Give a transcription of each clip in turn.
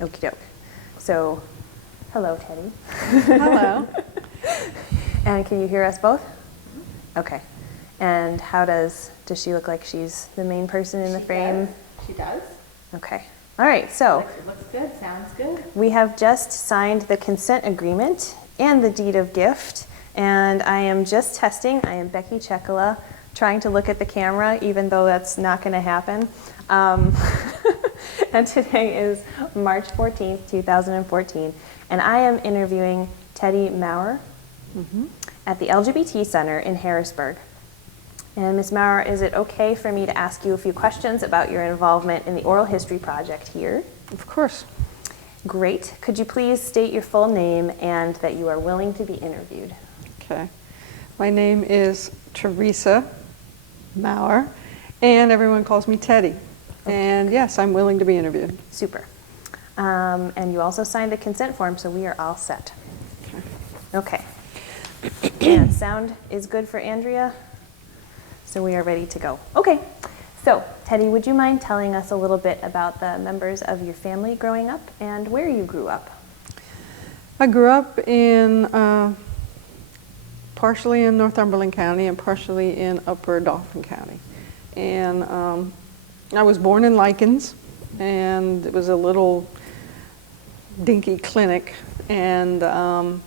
Okie doke. So, hello, Teddy. Hello. And can you hear us both? Okay. And how does she look like she's the main person in the frame? She does. Okay. All right, so It looks good, sounds good. we have just signed the consent agreement and the deed of gift, and I am just testing. I am Becky Chekala, trying to look at the camera, even though that's not going to happen. And today is March 14th, 2014, and I am interviewing Teddy Maurer at the LGBT Center in Harrisburg. And Ms. Maurer, is it okay for me to ask you a few questions about your involvement in the Oral History Project here? Of course. Great. Could you please state your full name and that you are willing to be interviewed? Okay. My name is Teresa Maurer, and everyone calls me Teddy. Okay. And yes, I'm willing to be interviewed. Super. And you also signed the consent form, so we are all set. Okay. And sound is good for Andrea? So we are ready to go. Okay, so Teddy, would you mind telling us a little bit about the members of your family growing up and where you grew up? I grew up in partially in Northumberland County and partially in Upper Dauphin County. And I was born in Likens, and it was a little dinky clinic, and I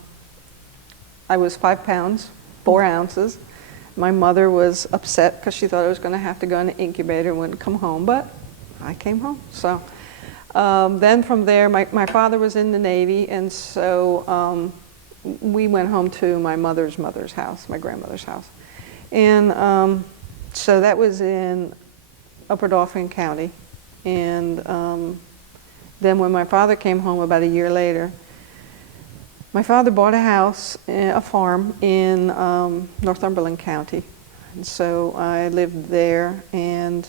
was 5 pounds, 4 ounces. My mother was upset because she thought I was going to have to go in an incubator and wouldn't come home, but I came home. So then from there, my father was in the Navy, and so we went home to my mother's house, my grandmother's house. And so that was in Upper Dauphin County. And then when my father came home about a year later, my father bought a house, a farm in Northumberland County. And so I lived there, and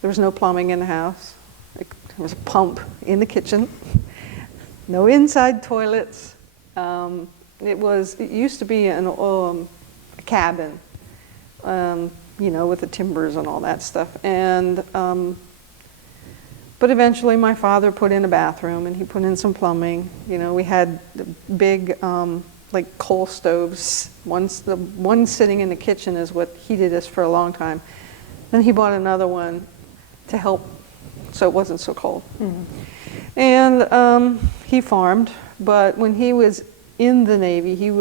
there was no plumbing in the house. There was a pump in the kitchen, no inside toilets. It used to be a cabin, you know, with the timbers and all that stuff. And but eventually my father put in a bathroom, and he put in some plumbing. You know, we had big like coal stoves. One sitting in the kitchen is what heated us for a long time. Then he bought another one to help so it wasn't so cold. Mm-hmm. And he farmed, but when he was in the Navy, he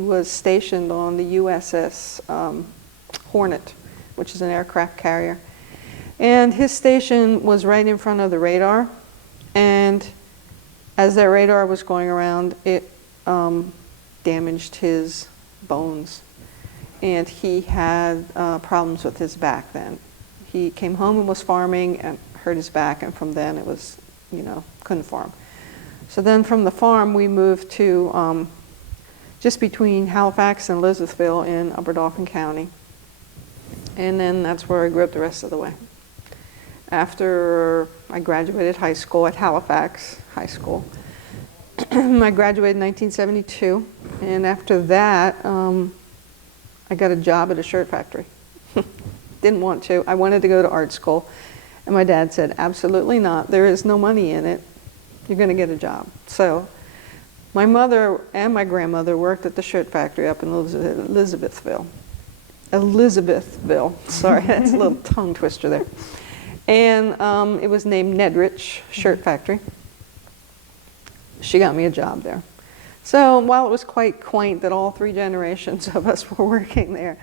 was stationed on the USS Hornet, which is an aircraft carrier. And his station was right in front of the radar, and as that radar was going around, it damaged his bones, and he had problems with his back then. He came home and was farming and hurt his back, and from then it was, you know, couldn't farm. So then from the farm we moved to just between Halifax and Elizabethville in Upper Dauphin County, and then that's where I grew up the rest of the way. After I graduated high school at Halifax High School, I graduated in 1972, and after that, I got a job at a shirt factory. Didn't want to. I wanted to go to art school, and my dad said, absolutely not. There is no money in it. You're going to get a job. So my mother and my grandmother worked at the shirt factory up in Elizabethville. Sorry, that's a little tongue twister there. And it was named Nedrich Shirt Factory. She got me a job there. So while it was quite quaint that all 3 generations of us were working there,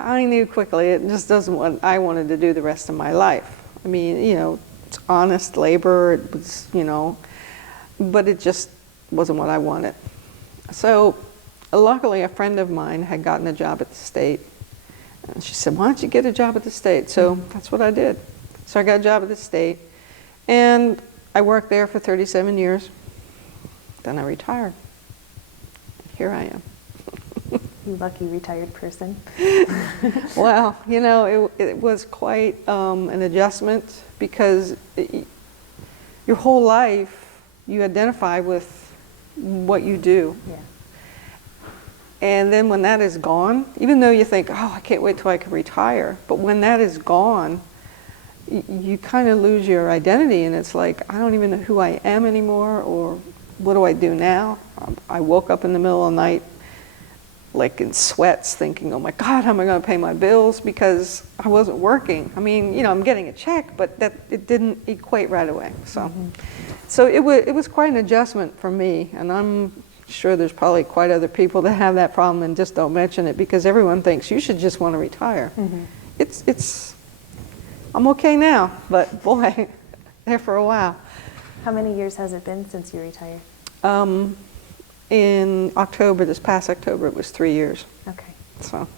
I knew quickly it just doesn't what I wanted to do the rest of my life. I mean, you know, it's honest labor, it was, you know, but it just wasn't what I wanted. So luckily a friend of mine had gotten a job at the state. And she said, why don't you get a job at the state? So that's what I did. So I got a job at the state, and I worked there for 37 years. Then I retired. Here I am. You lucky retired person. Well, you know, it was quite an adjustment, because your whole life you identify with what you do. Yeah. And then when that is gone, even though you think, oh, I can't wait till I can retire, but when that is gone, you kind of lose your identity, and it's like, I don't even know who I am anymore, or what do I do now? I woke up in the middle of the night like in sweats thinking, oh my God, how am I going to pay my bills? Because I wasn't working. I mean, you know, I'm getting a check, but it didn't equate right away. So it was quite an adjustment for me, and I'm sure there's probably quite other people that have that problem and just don't mention it because everyone thinks you should just want to retire. I'm okay now, but boy, there for a while. How many years has it been since you retired? In October, this past October, it was 3 years. Okay. So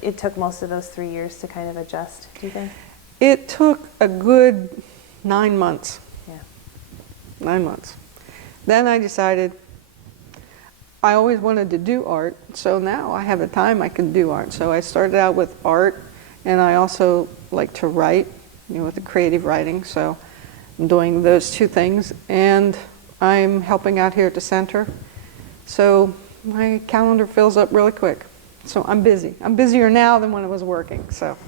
it took most of those 3 years to kind of adjust, do you think? it took a good 9 months. Yeah. 9 months. Then I decided I always wanted to do art, so now I have the time I can do art. So I started out with art, and I also like to write, you know, with the creative writing. So I'm doing those two things, and I'm helping out here at the center. So my calendar fills up really quick. So I'm busy. I'm busier now than when I was working. So,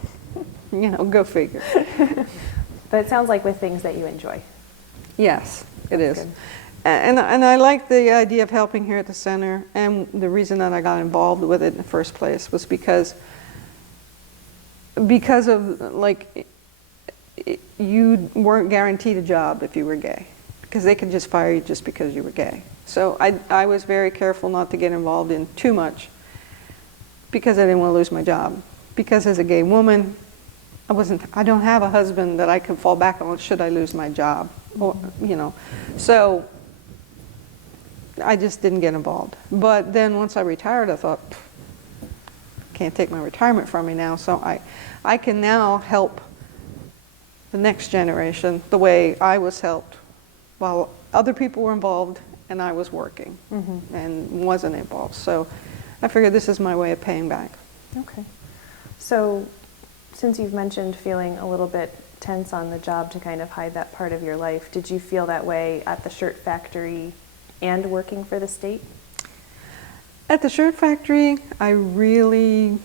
you know, go figure. But it sounds like with things that you enjoy. Yes, it is. Good. And I like the idea of helping here at the center, and the reason that I got involved with it in the first place was because of, like, you weren't guaranteed a job if you were gay, because they could just fire you just because you were gay. So I was very careful not to get involved in too much because I didn't want to lose my job. Because as a gay woman, I don't have a husband that I can fall back on should I lose my job, or, you know. So I just didn't get involved. But then once I retired, I thought, can't take my retirement from me now. So I can now help the next generation the way I was helped while other people were involved and I was working and wasn't involved. So I figured this is my way of paying back. Okay. So since you've mentioned feeling a little bit tense on the job to kind of hide that part of your life, did you feel that way at the shirt factory and working for the state? At the shirt factory, I really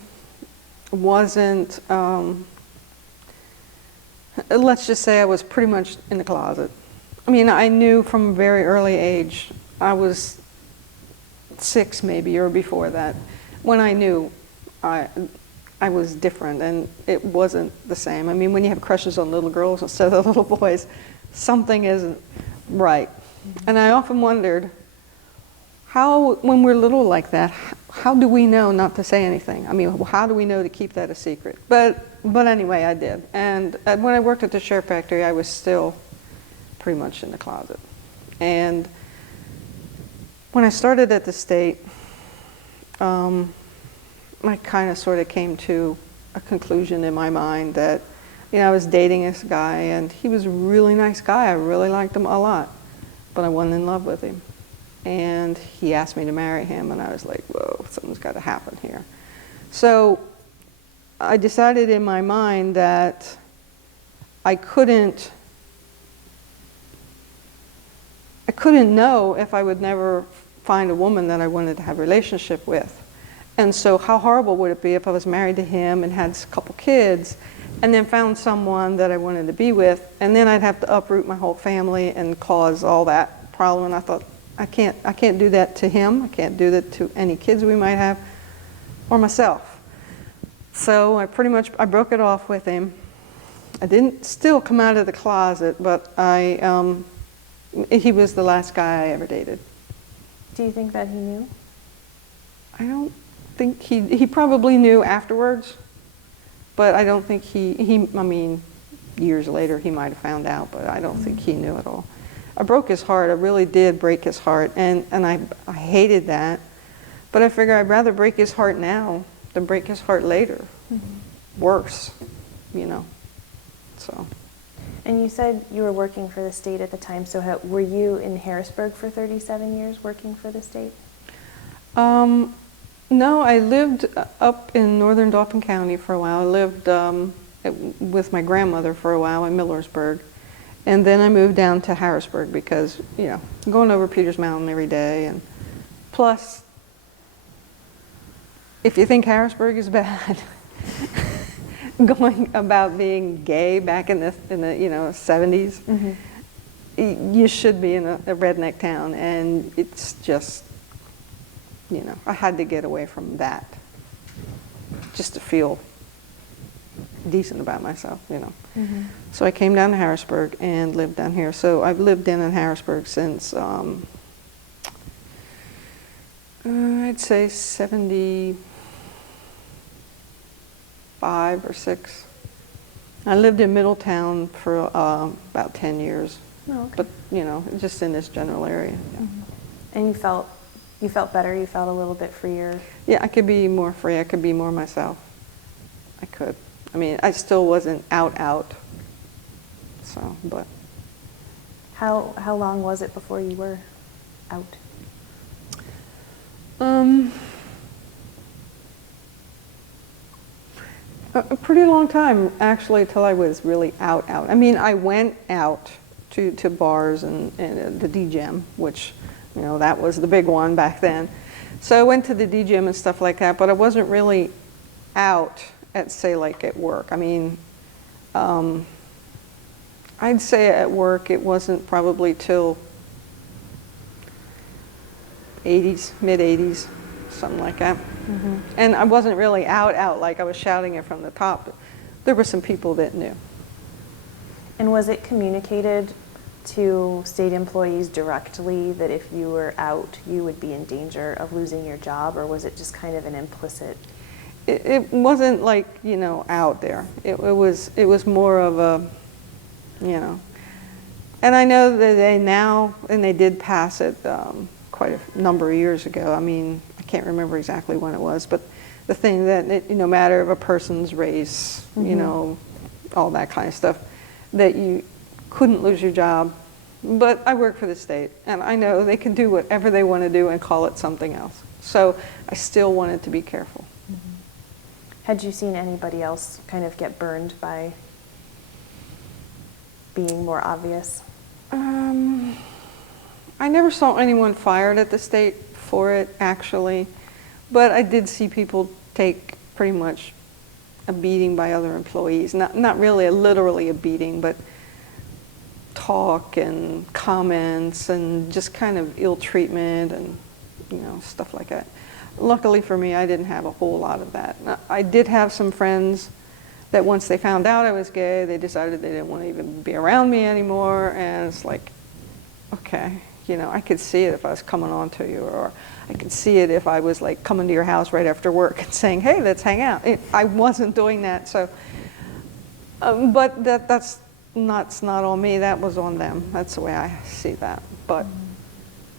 wasn't, let's just say I was pretty much in the closet. I mean, I knew from a very early age, I was 6 maybe, or before that, when I knew I was different and it wasn't the same. I mean, when you have crushes on little girls instead of little boys, something isn't right. And I often wondered, how, when we're little like that, how do we know not to say anything? I mean, how do we know to keep that a secret? But anyway, I did. And when I worked at the shirt factory, I was still pretty much in the closet. And when I started at the state, I kind of sort of came to a conclusion in my mind that, you know, I was dating this guy, and he was a really nice guy. I really liked him a lot, but I wasn't in love with him. And he asked me to marry him, and I was like, whoa, something's got to happen here. So I decided in my mind that I couldn't know if I would never find a woman that I wanted to have a relationship with. And so how horrible would it be if I was married to him and had a couple kids and then found someone that I wanted to be with, and then I'd have to uproot my whole family and cause all that problem. And I thought, I can't do that to him. I can't do that to any kids we might have or myself. So I broke it off with him. I didn't still come out of the closet, but he was the last guy I ever dated. Do you think that he knew? I don't think he probably knew afterwards, but I don't think I mean, years later he might have found out, but I don't think he knew at all. I broke his heart. I really did break his heart, and I hated that. But I figure I'd rather break his heart now than break his heart later. Worse, you know. So. And you said you were working for the state at the time, so were you in Harrisburg for 37 years working for the state? No, I lived up in northern Dauphin County for a while. I lived with my grandmother for a while in Millersburg. And then I moved down to Harrisburg because, you know, I'm going over Peters Mountain every day. And plus, if you think Harrisburg is bad, going about being gay back in the 70s. You should be in a redneck town, and it's just, I had to get away from that just to feel decent about myself, So I came down to Harrisburg and lived down here. So I've lived in Harrisburg since I'd say 75 or 6. I lived in Middletown for about 10 years. Oh, okay. But, just in this general area. Yeah. And you felt better? You felt a little bit freer? Yeah, I could be more free. I could be more myself. I could. I mean, I still wasn't out. So, but. How long was it before you were out? A pretty long time, actually, till I was really out. I mean, I went out to bars and the D-Gem, which, that was the big one back then. So I went to the D-Gem and stuff like that, but I wasn't really out at, say, like at work. I mean, I'd say at work it wasn't probably till 80s, mid-80s, something like that. And I wasn't really out like I was shouting it from the top. There were some people that knew. And was it communicated to state employees directly that if you were out, you would be in danger of losing your job, or was it just kind of an implicit? It wasn't like, out there. It was more of a, And I know that they did pass it quite a number of years ago. I mean, I can't remember exactly when it was, but the thing that no matter of a person's race, all that kind of stuff, that you couldn't lose your job. But I work for the state, and I know they can do whatever they want to do and call it something else. So I still wanted to be careful. Had you seen anybody else kind of get burned by being more obvious? I never saw anyone fired at the state for it, actually, but I did see people take pretty much a beating by other employees. Not really literally a beating, but talk and comments and just kind of ill treatment and stuff like that. Luckily for me, I didn't have a whole lot of that. I did have some friends that once they found out I was gay, they decided they didn't want to even be around me anymore, and it's like, okay, I could see it if I was coming on to you, or I could see it if I was like coming to your house right after work and saying, hey, let's hang out. I wasn't doing that, so, but that's not on me, that was on them. That's the way I see that. But,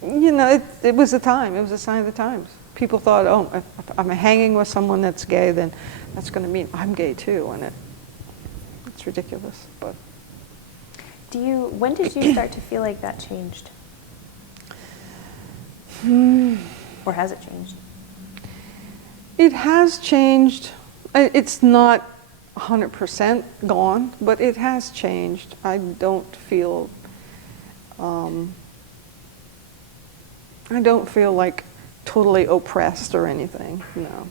it was a time, it was a sign of the times. People thought, oh, if I'm hanging with someone that's gay, then that's going to mean I'm gay too, and it's ridiculous. But when did you start to feel like that changed? Or has it changed? It has changed. It's not 100% gone, but it has changed. I don't feel like totally oppressed or anything, no.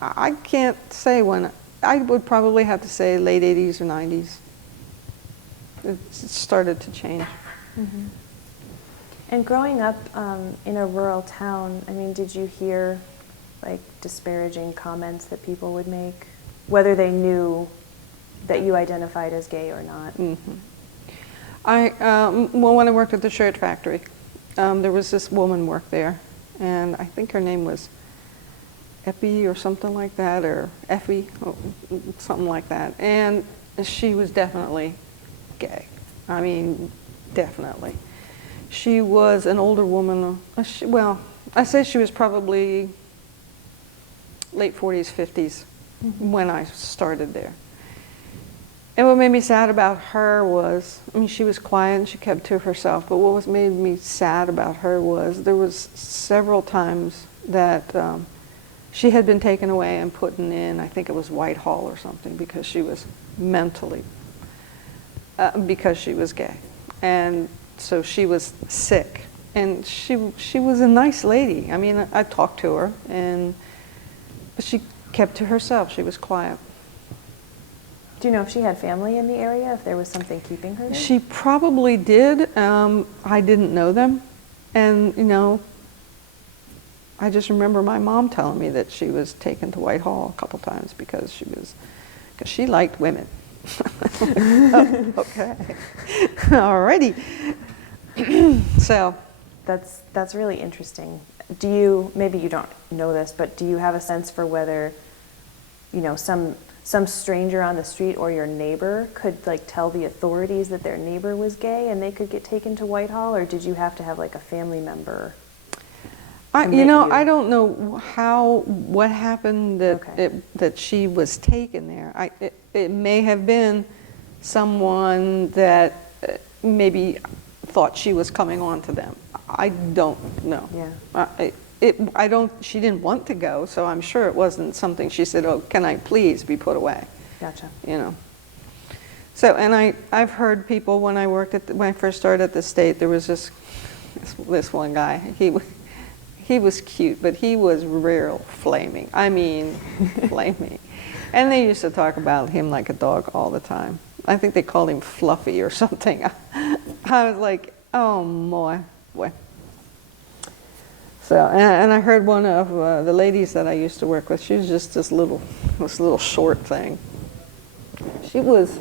I can't say when. I would probably have to say late 80s or 90s. It started to change. And growing up in a rural town, I mean, did you hear like disparaging comments that people would make, whether they knew that you identified as gay or not? Well, when I worked at the shirt factory, there was this woman worked there, and I think her name was Epi or something like that, or Effie, something like that. And she was definitely gay. I mean, definitely. She was an older woman. Well, I say she was probably late 40s, 50s when I started there. And what made me sad about her was, I mean, she was quiet and she kept to herself, but what made me sad about her was there was several times that she had been taken away and put in, I think it was Whitehall or something, because she was mentally, because she was gay. And so she was sick. And she was a nice lady. I mean, I talked to her, but she kept to herself. She was quiet. Do you know if she had family in the area, if there was something keeping her there? She probably did. I didn't know them. And, you know, I just remember my mom telling me that she was taken to Whitehall a couple times because she liked women. Oh, okay. Alrighty. So. That's really interesting. Do you, maybe you don't know this, but do you have a sense for whether, you know, some stranger on the street or your neighbor could like tell the authorities that their neighbor was gay and they could get taken to Whitehall, or did you have to have like a family member? You know, I don't know what happened that she was taken there. It may have been someone that maybe thought she was coming on to them. I don't know. Yeah. She didn't want to go, so I'm sure it wasn't something she said, oh, can I please be put away? Gotcha. You know. So, and I've heard people when I first started at the state, there was this one guy. He was cute, but he was real flaming. I mean, flaming. And they used to talk about him like a dog all the time. I think they called him Fluffy or something. I was like, oh boy. So, and I heard one of the ladies that I used to work with, she was just this little short thing. She was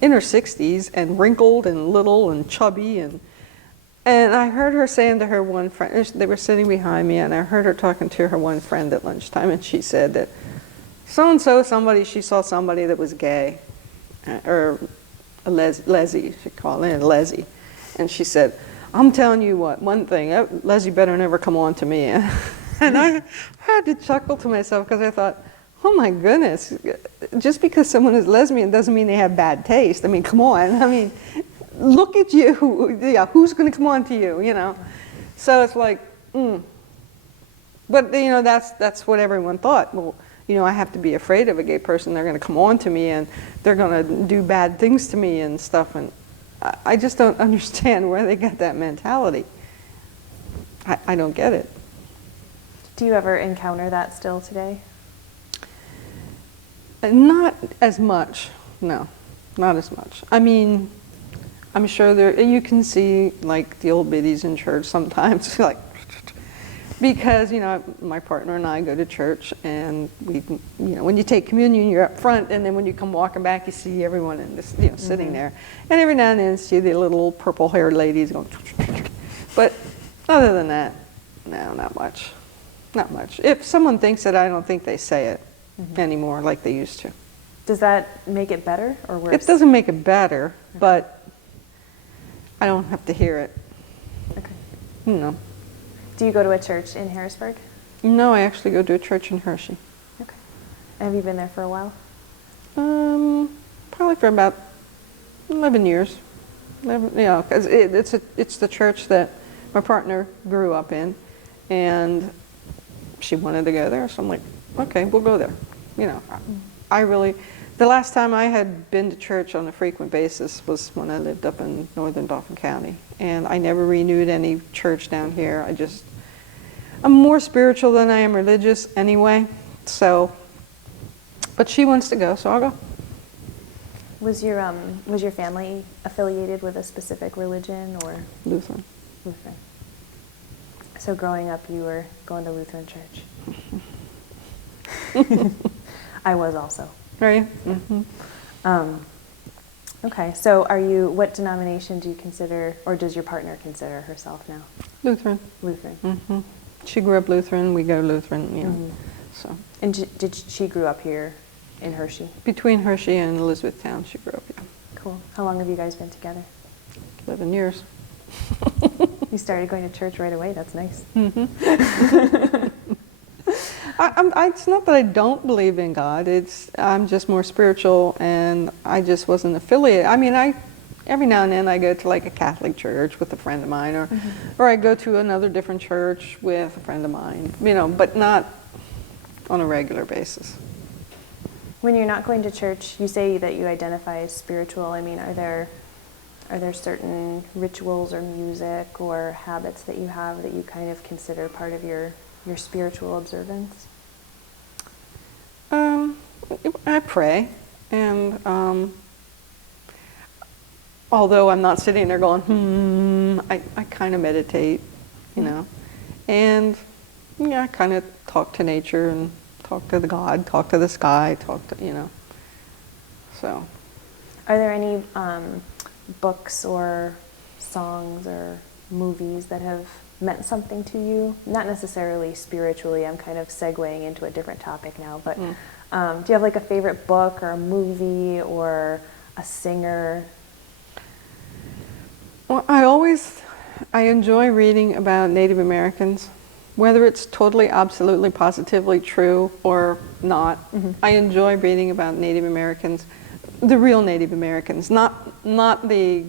in her 60s and wrinkled and little and chubby, and I heard her saying to her one friend, they were sitting behind me, and I heard her talking to her one friend at lunchtime, and she said that so-and-so, she saw somebody that was gay, or a leslie, she called it a leslie. And she said, I'm telling you what, one thing, Leslie better never come on to me. And I had to chuckle to myself because I thought, oh my goodness, just because someone is lesbian doesn't mean they have bad taste. I mean, come on. I mean, look at you. Yeah, who's going to come on to you, you know? So it's like, But, you know, that's what everyone thought. Well, you know, I have to be afraid of a gay person. They're going to come on to me and they're going to do bad things to me and stuff. And I just don't understand where they got that mentality. I don't get it. Do you ever encounter that still today? Not as much, no, not as much. I mean, I'm sure you can see like the old biddies in church sometimes, like, because, you know, my partner and I go to church, and we, you know, when you take communion, you're up front, and then when you come walking back, you see everyone in this, you know, sitting there, and every now and then you see the little purple-haired ladies going. But other than that, no, not much, not much. If someone thinks it, I don't think they say it anymore like they used to. Does that make it better or worse? It doesn't make it better, but I don't have to hear it. Okay. You know. Do you go to a church in Harrisburg? No, I actually go to a church in Hershey. Okay. Have you been there for a while? Probably for about 11 years. Yeah, because it's the church that my partner grew up in, and she wanted to go there, so I'm like, okay, we'll go there. You know, the last time I had been to church on a frequent basis was when I lived up in northern Dauphin County, and I never renewed any church down here. I'm more spiritual than I am religious anyway, so, but she wants to go, so I'll go. Was your family affiliated with a specific religion or? Lutheran. Lutheran. So growing up, you were going to Lutheran church. I was also. Are you? Mm-hmm. Okay, so what denomination do you consider, or does your partner consider herself now? Lutheran. Lutheran. Mm-hmm. She grew up Lutheran, we go Lutheran, you know, so. And did she grew up here in Hershey? Between Hershey and Elizabethtown, she grew up, yeah. Cool. How long have you guys been together? 11 years. You started going to church right away, that's nice. It's not that I don't believe in God, I'm just more spiritual, and I just wasn't affiliated. I mean, every now and then I go to like a Catholic church with a friend of mine, or I go to another different church with a friend of mine, you know, but not on a regular basis. When you're not going to church, you say that you identify as spiritual. I mean, are there certain rituals or music or habits that you have that you kind of consider part of your spiritual observance? I pray. And although I'm not sitting there going, I kind of meditate, you know. And yeah, I kind of talk to nature and talk to the God, talk to the sky, talk to, you know. So. Are there any books or songs or movies that have meant something to you? Not necessarily spiritually, I'm kind of segueing into a different topic now, but do you have like a favorite book or a movie or a singer? Well, I enjoy reading about Native Americans, whether it's totally, absolutely, positively true or not. I enjoy reading about Native Americans, the real Native Americans, not the,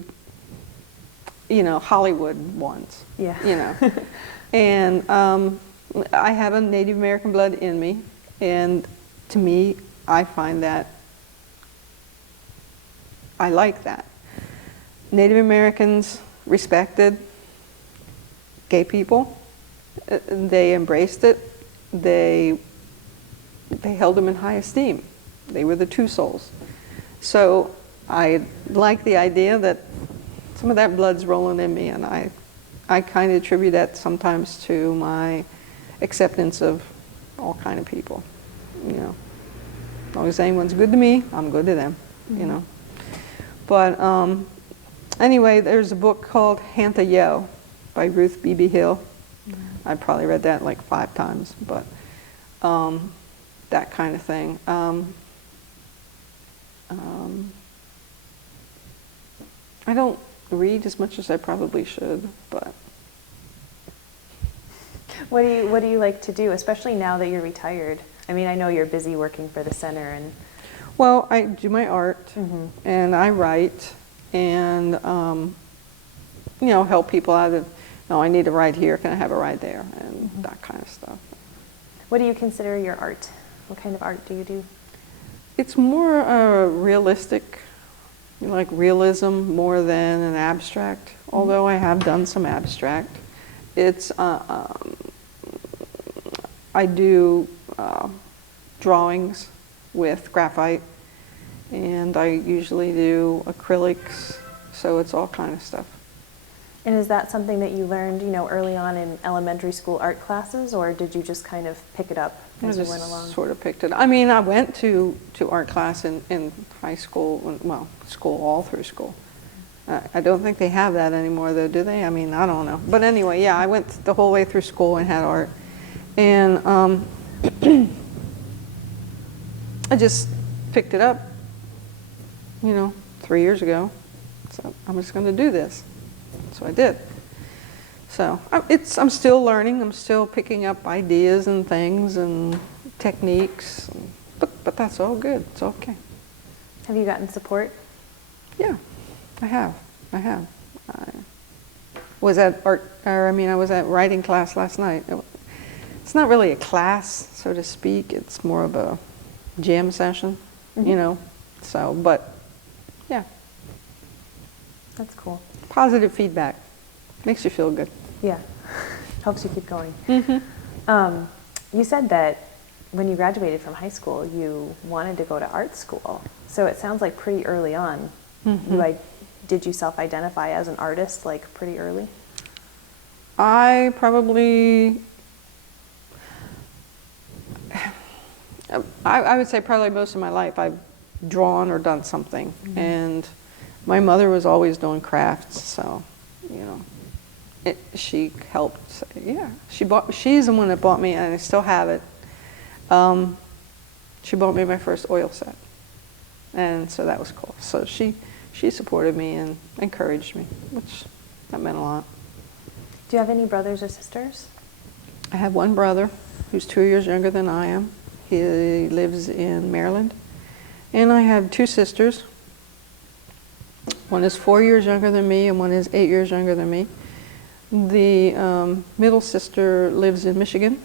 you know, Hollywood ones. Yeah. You know. And I have a Native American blood in me, and to me, I find that I like that. Native Americans respected gay people. They embraced it. They held them in high esteem. They were the two souls. So I like the idea that some of that blood's rolling in me, and I kind of attribute that sometimes to my acceptance of all kind of people. You know, as long as anyone's good to me, I'm good to them. You know. But anyway, there's a book called Hantha Yo by Ruth B.B. Hill. I probably read that like 5 times, but that kind of thing. I don't read as much as I probably should, but. What do you like to do, especially now that you're retired? I mean, I know you're busy working for the center and. Well, I do my art, and I write, and you know, help people out of, no, I need a ride here, can I have a ride there, and that kind of stuff. What do you consider your art? What kind of art do you do? It's more realistic, like realism more than an abstract, although I have done some abstract. It's, I do drawings with graphite, and I usually do acrylics, so it's all kind of stuff. And is that something that you learned, you know, early on in elementary school art classes, or did you just kind of pick it up as you went along? Sort of picked it up. I mean, I went to art class in high school, well, school, all through school. I don't think they have that anymore, though, do they? I mean, I don't know. But anyway, yeah, I went the whole way through school and had art. And I just picked it up, you know, 3 years ago. So I'm just going to do this. So I did. So I'm still learning. I'm still picking up ideas and things and techniques. But that's all good. It's okay. Have you gotten support? Yeah, I have. I was at I was at writing class last night. It's not really a class, so to speak. It's more of a jam session, you know. So, but yeah. That's cool. Positive feedback makes you feel good. Yeah, helps you keep going. You said that when you graduated from high school, you wanted to go to art school. So it sounds like pretty early on. Did you self-identify as an artist like pretty early? I would say probably most of my life I've drawn or done something. And my mother was always doing crafts, so, you know, she helped. Yeah, she's the one that bought me, and I still have it. She bought me my first oil set, and so that was cool. So she supported me and encouraged me, which that meant a lot. Do you have any brothers or sisters? I have one brother who's 2 years younger than I am. He lives in Maryland. And I have 2 sisters. One is 4 years younger than me, and one is 8 years younger than me. The middle sister lives in Michigan,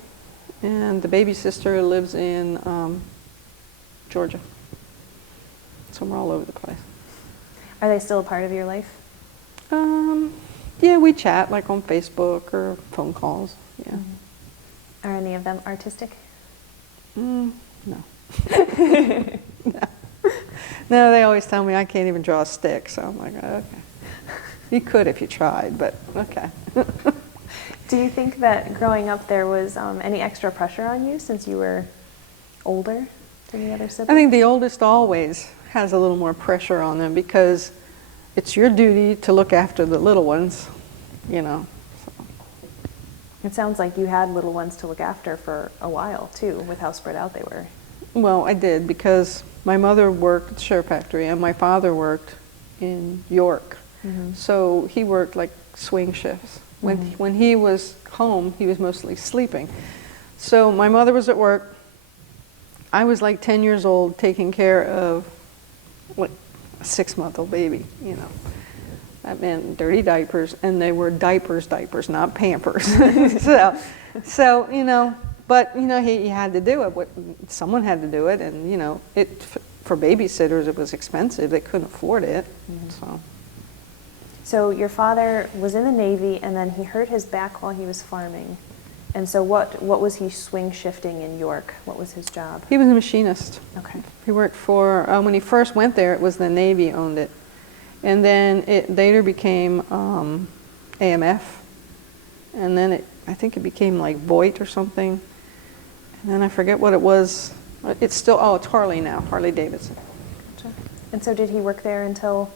and the baby sister lives in Georgia. So we're all over the place. Are they still a part of your life? Yeah, we chat like on Facebook or phone calls. Yeah. Are any of them artistic? No. No. No, they always tell me I can't even draw a stick, so I'm like, okay. You could if you tried, but okay. Do you think that growing up there was any extra pressure on you since you were older than the other siblings? I think the oldest always has a little more pressure on them because it's your duty to look after the little ones, you know. So. It sounds like you had little ones to look after for a while too, with how spread out they were. Well, I did because my mother worked at the shirt factory and my father worked in York. Mm-hmm. So he worked like swing shifts. When he was home, he was mostly sleeping. So my mother was at work. I was like 10 years old taking care of like a 6-month-old baby, you know. That meant dirty diapers, and they were diapers, not Pampers. so, you know, but, you know, he had to do it. Someone had to do it, and, you know, for babysitters, it was expensive. They couldn't afford it, So your father was in the Navy, and then he hurt his back while he was farming. And so what was he swing shifting in York? What was his job? He was a machinist. Okay. He worked for, when he first went there, it was the Navy owned it. And then it later became AMF. And then I think it became like Voight or something. And then I forget what it was. It's still, it's Harley now, Harley Davidson. Gotcha. And so did he work there until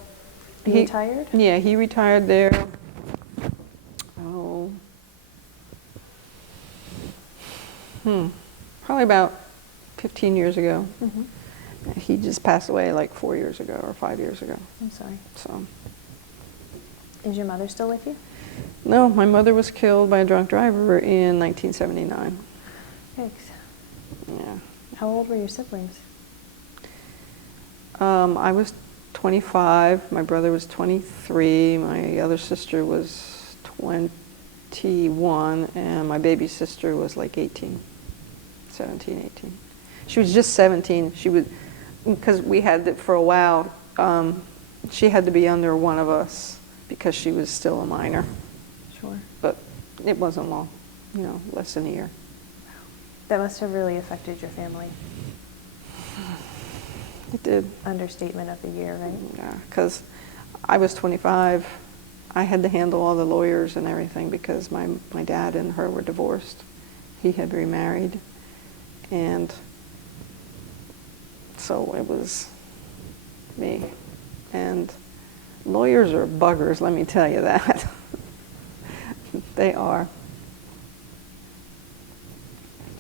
he retired? Yeah, he retired there. Probably about 15 years ago. Mm-hmm. He just passed away like 4 years ago or 5 years ago. I'm sorry. So. Is your mother still with you? No, my mother was killed by a drunk driver in 1979. Thanks. Yeah. How old were your siblings? I was 25, my brother was 23, my other sister was 21, and my baby sister was like 17, 18. She was just 17. She would, because we had it for a while, she had to be under one of us because she was still a minor. Sure. But it wasn't long, you know, less than a year. That must have really affected your family. It did. Understatement of the year, right? Yeah, because I was 25. I had to handle all the lawyers and everything because my dad and her were divorced. He had remarried. And so it was me. And lawyers are buggers, let me tell you that. They are.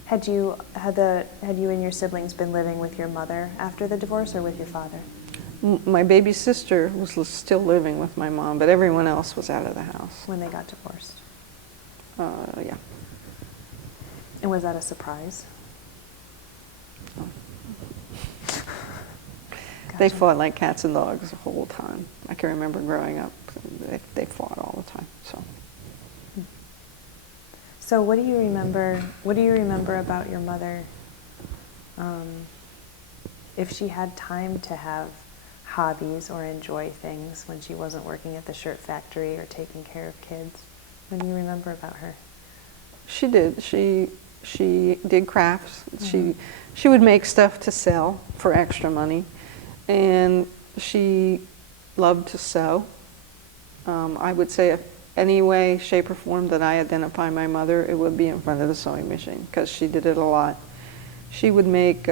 Had you and your siblings been living with your mother after the divorce or with your father? My baby sister was still living with my mom, but everyone else was out of the house. When they got divorced? Yeah. And was that a surprise? Oh. Gotcha. They fought like cats and dogs the whole time. I can remember growing up, they fought all the time, so. So what do you remember about your mother, if she had time to have hobbies or enjoy things when she wasn't working at the shirt factory or taking care of kids? What do you remember about her? She did. She did crafts. Mm-hmm. She would make stuff to sell for extra money, and she loved to sew. I would say if any way, shape, or form that I identify my mother, it would be in front of the sewing machine because she did it a lot. She would make.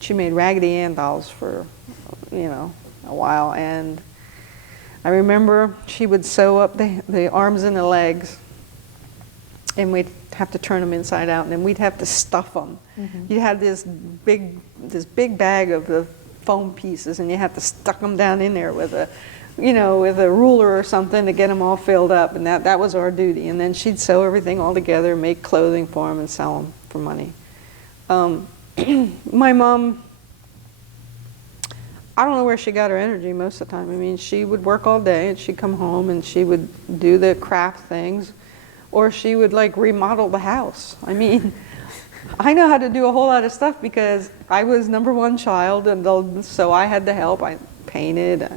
She made Raggedy Ann dolls for, you know, a while, and I remember she would sew up the arms and the legs, and we'd have to turn them inside out, and then we'd have to stuff them. Mm-hmm. You had this big bag of the foam pieces, and you had to stuck them down in there with a ruler or something to get them all filled up, and that was our duty. And then she'd sew everything all together, make clothing for them, and sell them for money. My mom, I don't know where she got her energy most of the time. I mean, she would work all day, and she'd come home, and she would do the craft things, or she would like remodel the house. I mean, I know how to do a whole lot of stuff because I was number one child, and so I had to help. I painted,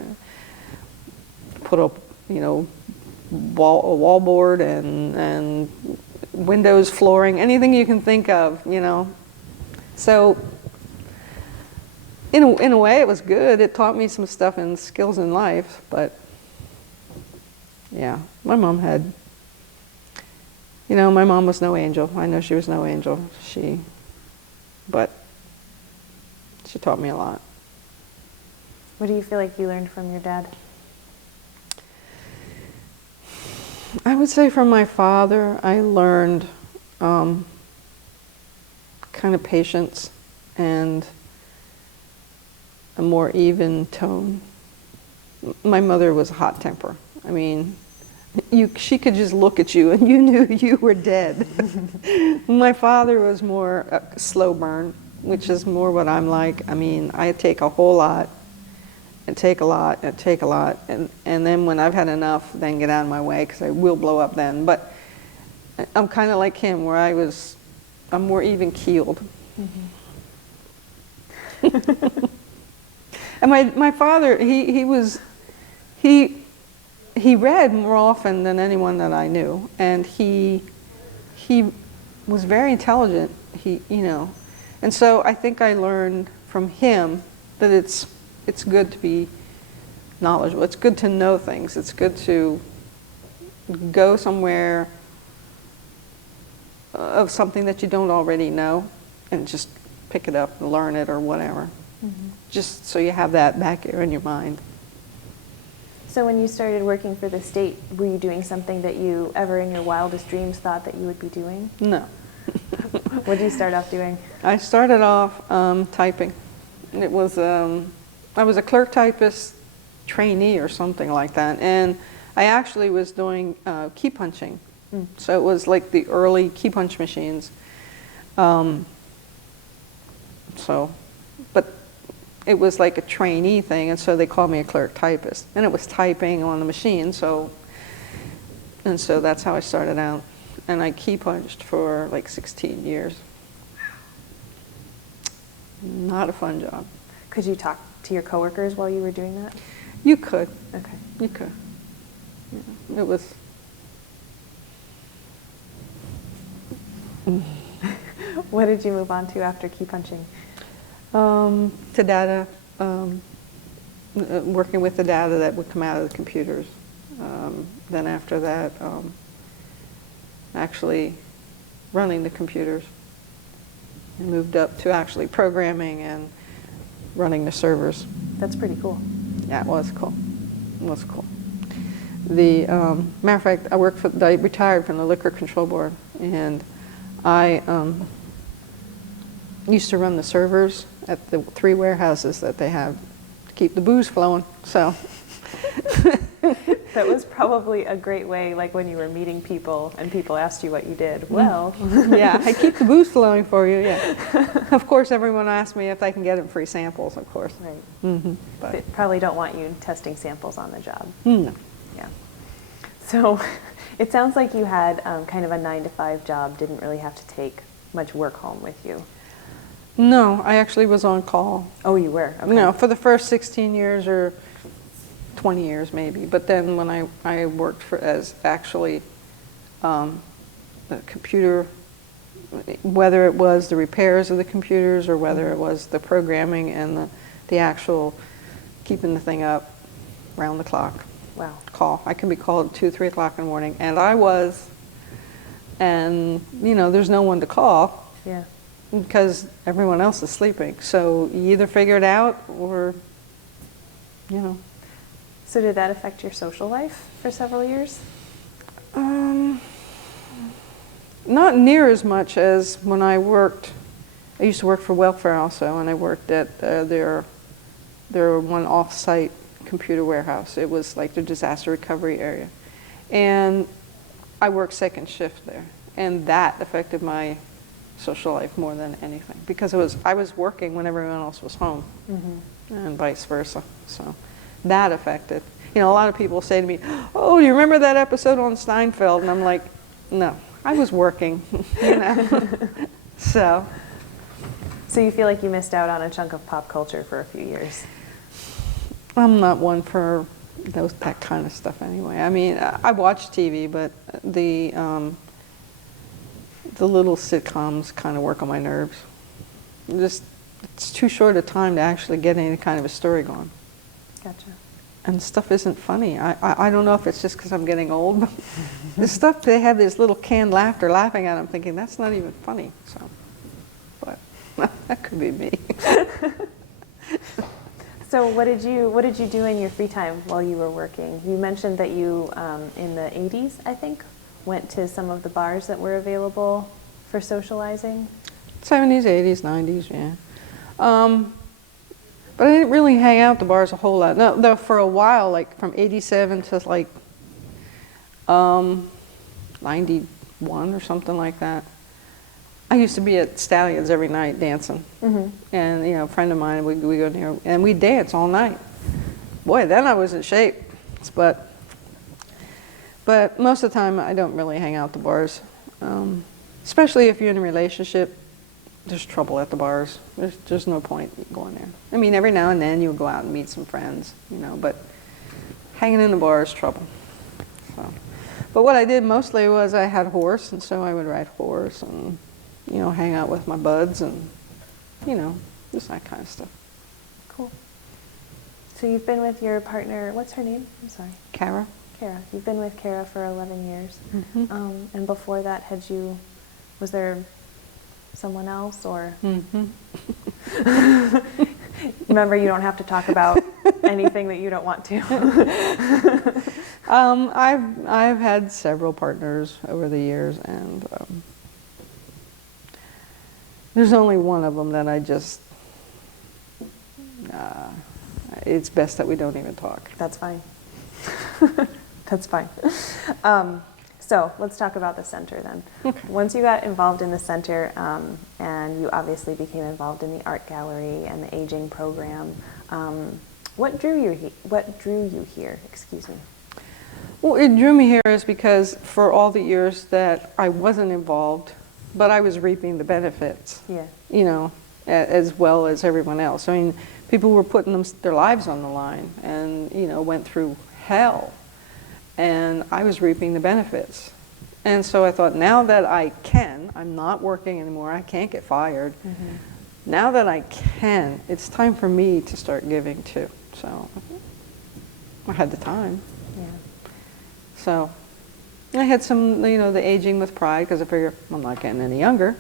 put up, wallboard and windows, flooring, anything you can think of, So in a way, it was good. It taught me some stuff and skills in life, but yeah, my mom had, my mom was no angel. I know she was no angel. But she taught me a lot. What do you feel like you learned from your dad? I would say from my father, I learned kind of patience and a more even tone. My mother was a hot temper. I mean, she could just look at you and you knew you were dead. My father was more a slow burn, which is more what I'm like. I mean, I take a whole lot and take a lot and take a lot, and then when I've had enough, then get out of my way because I will blow up then. But I'm kind of like him, where I'm more even keeled. Mm-hmm. And my father, he read more often than anyone that I knew, and he was very intelligent. And so I think I learned from him that it's good to be knowledgeable. It's good to know things. It's good to go somewhere of something that you don't already know and just pick it up and learn it or whatever. Mm-hmm. Just so you have that back here in your mind. So when you started working for the state, were you doing something that you ever in your wildest dreams thought that you would be doing? No. What did you start off doing? I started off typing. It was I was a clerk typist trainee or something like that, and I actually was doing key punching. So it was like the early key punch machines. But it was like a trainee thing, and so they called me a clerk typist, and it was typing on the machine. So that's how I started out, and I key punched for like 16 years. Not a fun job. Could you talk to your coworkers while you were doing that? You could. Okay. You could. Yeah, it was. What did you move on to after key punching? To data, working with the data that would come out of the computers. Then after that, actually running the computers. I moved up to actually programming and running the servers. That's pretty cool. Yeah, it was cool. It was cool. The matter of fact, I retired from the Liquor Control Board, and I used to run the servers at the 3 warehouses that they have to keep the booze flowing. So that was probably a great way, like when you were meeting people and people asked you what you did. Well, yeah, I keep the booze flowing for you. Yeah. Of course, everyone asks me if I can get them free samples. Of course. Right. Mm-hmm. But They probably don't want you testing samples on the job. No. Yeah. So it sounds like you had kind of a 9-to-5 job, didn't really have to take much work home with you. No, I actually was on call. Oh, you were? Okay. No, for the first 16 years or 20 years maybe. But then when I worked as actually the computer, whether it was the repairs of the computers or whether it was the programming and the actual keeping the thing up round the clock. Wow. Call. I can be called at 2, 3 o'clock in the morning, and I was. And there's no one to call. Yeah. Because everyone else is sleeping. So you either figure it out or, So did that affect your social life for several years? Not near as much as when I worked. I used to work for welfare also, and I worked at their one off-site computer warehouse. It was like the disaster recovery area. And I worked second shift there. And that affected my social life more than anything, because I was working when everyone else was home, and vice versa. So that affected. A lot of people say to me, "Oh, do you remember that episode on Steinfeld?" And I'm like, "No, I was working." So you feel like you missed out on a chunk of pop culture for a few years? I'm not one for that kind of stuff anyway. I mean, I watch TV, but the little sitcoms kind of work on my nerves. Just it's too short a time to actually get any kind of a story going. Gotcha. And stuff isn't funny. I don't know if it's just because I'm getting old, but the stuff, they have this little canned laughter laughing at, I'm thinking, that's not even funny. So, but that could be me. So what did you do in your free time while you were working? You mentioned that you, in the 80s, I think, went to some of the bars that were available for socializing. 70s, 80s, 90s, yeah. But I didn't really hang out at the bars a whole lot. No, though for a while, like from 87 to like 91 or something like that. I used to be at Stallions every night dancing. Mm-hmm. And, you know, a friend of mine, we go there and we'd dance all night. Boy, then I was in shape. But most of the time, I don't really hang out at the bars. Especially if you're in a relationship, there's trouble at the bars. There's no point going there. I mean, every now and then you'll go out and meet some friends, you know, but hanging in the bar is trouble. So. But what I did mostly was I had a horse, and so I would ride horse and, you know, hang out with my buds and, you know, just that kind of stuff. Cool. So you've been with your partner, what's her name? I'm sorry. Kara? Kara. You've been with Kara for 11 years. Mm-hmm. And before that, was there someone else or? Mm-hmm. Remember, you don't have to talk about anything that you don't want to. I've had several partners over the years, and there's only one of them that I just, it's best that we don't even talk. That's fine. That's fine. So let's talk about the center then. Okay. Once you got involved in the center, and you obviously became involved in the art gallery and the aging program, what drew you here? Excuse me. Well, it drew me here is because for all the years that I wasn't involved, but I was reaping the benefits. Yeah. You know, as well as everyone else. I mean, people were putting their lives on the line, and you know, went through hell. And I was reaping the benefits. And so I thought, now that I'm not working anymore, I can't get fired. Mm-hmm. Now that I can, it's time for me to start giving too. So I had the time. Yeah. So I had some, you know, the aging with pride, because I figure I'm not getting any younger.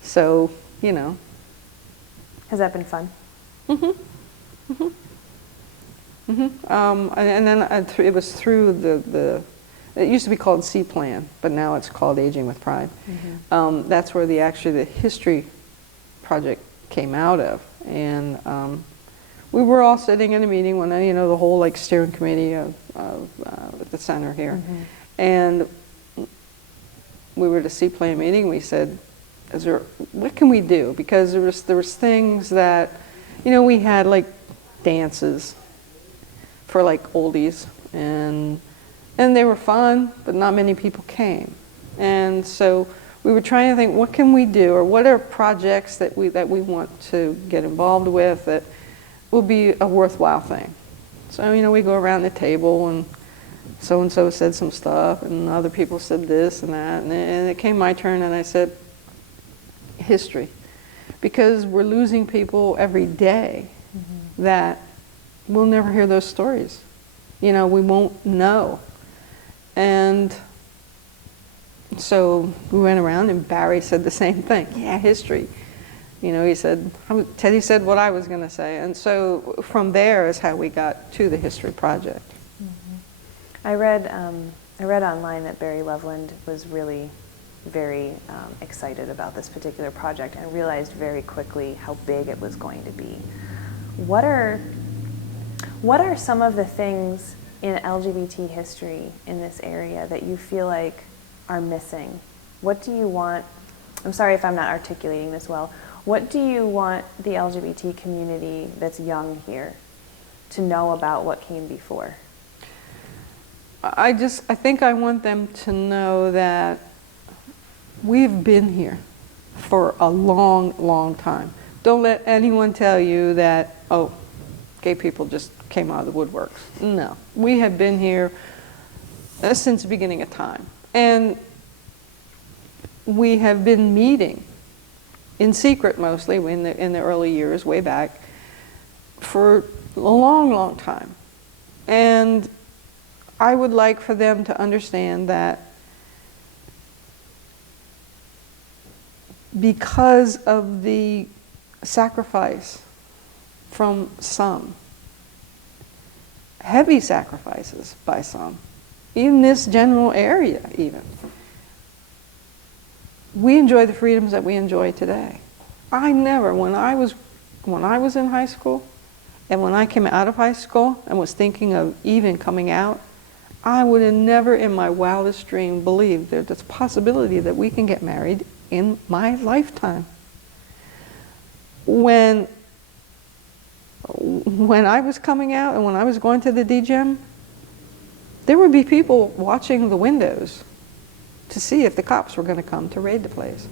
So, you know. Has that been fun? Mm-hmm. Mm-hmm. Mm-hmm. And then it was through it used to be called C-Plan, but now it's called Aging with Pride. Mm-hmm. That's where the history project came out of. And we were all sitting in a meeting when, you know, the whole like steering committee of the center here. Mm-hmm. And we were at a C-Plan meeting. We said, what can we do? Because there was things that, you know, we had like dances for like oldies, and they were fun, but not many people came. And so we were trying to think, what can we do, or what are projects that we want to get involved with that will be a worthwhile thing. So, you know, we go around the table, and so-and-so said some stuff, and other people said this and that, and it came my turn, and I said, history. Because we're losing people every day. Mm-hmm. That we'll never hear those stories. You know, we won't know. And so we went around, and Barry said the same thing. Yeah, history. You know, he said, Teddy said what I was going to say. And so from there is how we got to the history project. Mm-hmm. I read online that Barry Loveland was really very excited about this particular project, and realized very quickly how big it was going to be. What are some of the things in LGBT history in this area that you feel like are missing? What do you want, I'm sorry if I'm not articulating this well, what do you want the LGBT community that's young here to know about what came before? I think I want them to know that we've been here for a long, long time. Don't let anyone tell you that, oh, gay people just came out of the woodworks. No, we have been here since the beginning of time. And we have been meeting in secret mostly, in the early years, way back, for a long, long time. And I would like for them to understand that because of the sacrifice from some, heavy sacrifices by some, in this general area even, we enjoy the freedoms that we enjoy today. I never, when I was in high school, and when I came out of high school and was thinking of even coming out, I would have never in my wildest dream believed there's a possibility that we can get married in my lifetime. When I was coming out and when I was going to the DGM, there would be people watching the windows to see if the cops were going to come to raid the place.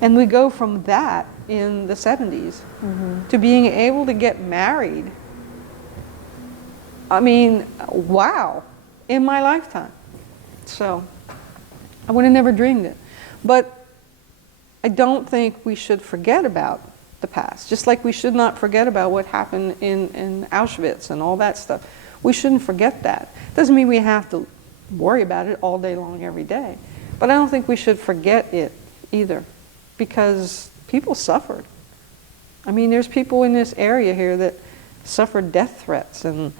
And we go from that in the 70s to being able to get married. I mean, wow, in my lifetime. So I would have never dreamed it. But I don't think we should forget about the past, just like we should not forget about what happened in Auschwitz and all that stuff. We shouldn't forget that. Doesn't mean we have to worry about it all day long every day. But I don't think we should forget it either, because people suffered. I mean, there's people in this area here that suffered death threats, and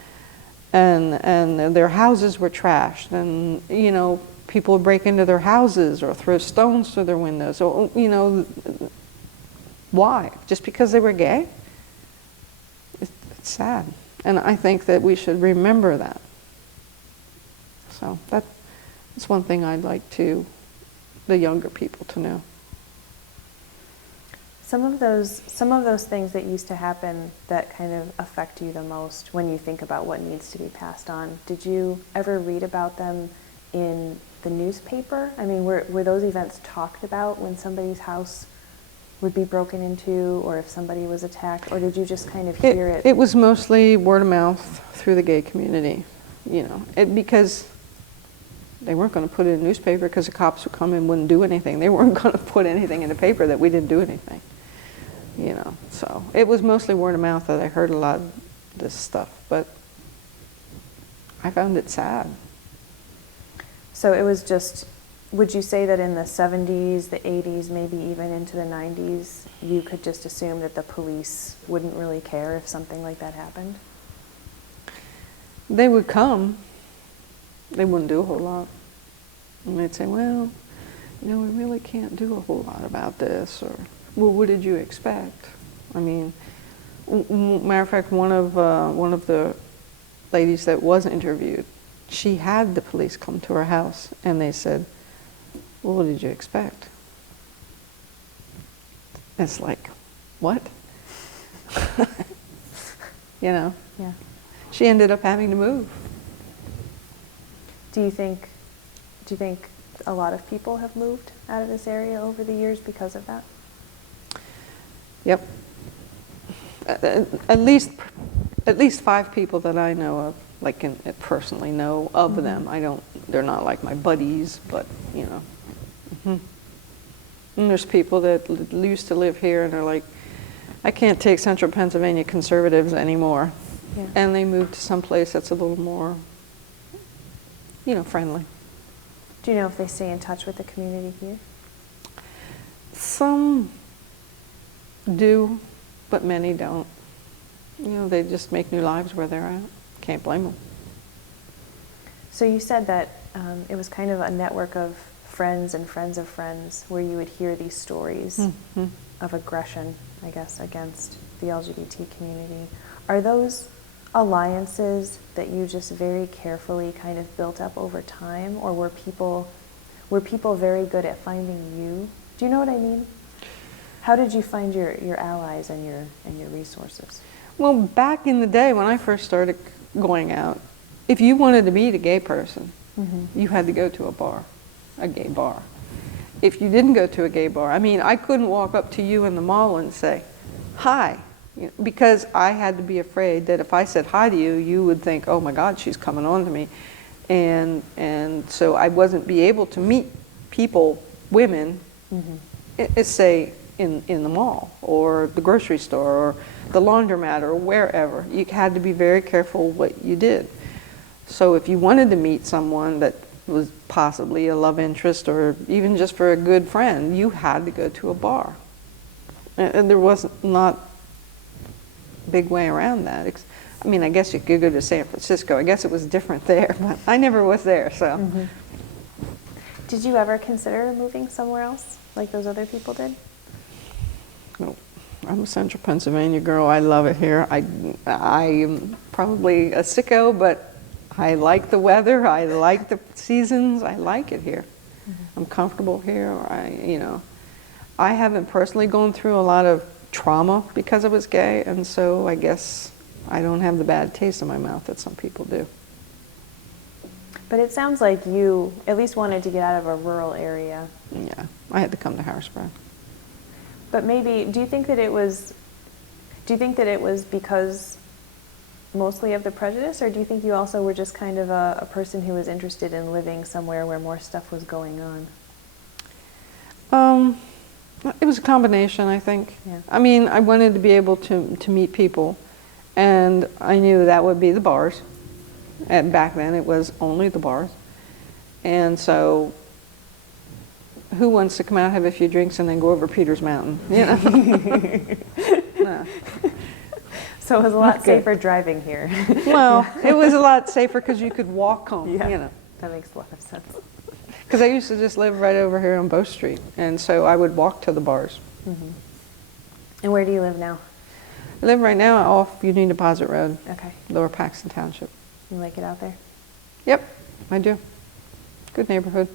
their houses were trashed, and you know, people would break into their houses or throw stones through their windows. So, you know, why? Just because they were gay? It's sad. And I think that we should remember that. So that's one thing I'd like the younger people to know. Some of those things that used to happen that kind of affect you the most when you think about what needs to be passed on, did you ever read about them in the newspaper? I mean, were those events talked about when somebody's house would be broken into, or if somebody was attacked, or did you just kind of hear it? It was mostly word of mouth through the gay community, you know, because they weren't going to put it in the newspaper because the cops would come and wouldn't do anything. They weren't going to put anything in the paper that we didn't do anything, you know. So it was mostly word of mouth that I heard a lot of this stuff, but I found it sad. So it was just, would you say that in the 70s, the 80s, maybe even into the 90s, you could just assume that the police wouldn't really care if something like that happened? They would come. They wouldn't do a whole lot. And they'd say, well, you know, we really can't do a whole lot about this, or, well, what did you expect? I mean, matter of fact, one of the ladies that was interviewed, she had the police come to her house, and they said, well, what did you expect? It's like, what? You know? Yeah. She ended up having to move. Do you think a lot of people have moved out of this area over the years because of that? Yep. At least 5 people that I know of, like personally know of them. They're not like my buddies, but you know. And there's people that used to live here and are like, I can't take Central Pennsylvania conservatives anymore. Yeah. And they moved to some place that's a little more, you know, friendly. Do you know if they stay in touch with the community here? Some do, but many don't. You know, they just make new lives where they're at. Can't blame them. So you said that it was kind of a network of friends and friends of friends where you would hear these stories of aggression, I guess, against the LGBT community. Are those alliances that you just very carefully kind of built up over time, or were people very good at finding you? Do you know what I mean? How did you find your allies and your resources? Well, back in the day when I first started going out, if you wanted to meet a gay person, you had to go to a gay bar. If you didn't go to a gay bar, I mean, I couldn't walk up to you in the mall and say, hi, you know, because I had to be afraid that if I said hi to you, you would think, oh my God, she's coming on to me. And so I wasn't be able to meet people, women, say in the mall or the grocery store or the laundromat or wherever. You had to be very careful what you did. So if you wanted to meet someone that was possibly a love interest or even just for a good friend, you had to go to a bar. And there was not a big way around that. I mean, I guess you could go to San Francisco. I guess it was different there, but I never was there, so. Mm-hmm. Did you ever consider moving somewhere else like those other people did? No. I'm a central Pennsylvania girl. I love it here. I am probably a sicko, but I like the weather. I like the seasons. I like it here. Mm-hmm. I'm comfortable here. I haven't personally gone through a lot of trauma because I was gay, and so I guess I don't have the bad taste in my mouth that some people do. But it sounds like you at least wanted to get out of a rural area. Yeah, I had to come to Harrisburg. But maybe, do you think that it was because mostly of the prejudice, or do you think you also were just kind of a person who was interested in living somewhere where more stuff was going on? It was a combination, I think. Yeah. I mean, I wanted to be able to meet people, and I knew that would be the bars. And back then, it was only the bars. And so, who wants to come out, have a few drinks, and then go over Peters Mountain? You know? No. So it was a lot safer driving here. Well, it was a lot safer because you could walk home. Yeah, you know. that makes a lot of sense. Because I used to just live right over here on Bow Street, and so I would walk to the bars. Mm-hmm. And where do you live now? I live right now off Union Deposit Road, Okay. Lower Paxton Township. You like it out there? Yep, I do. Good neighborhood.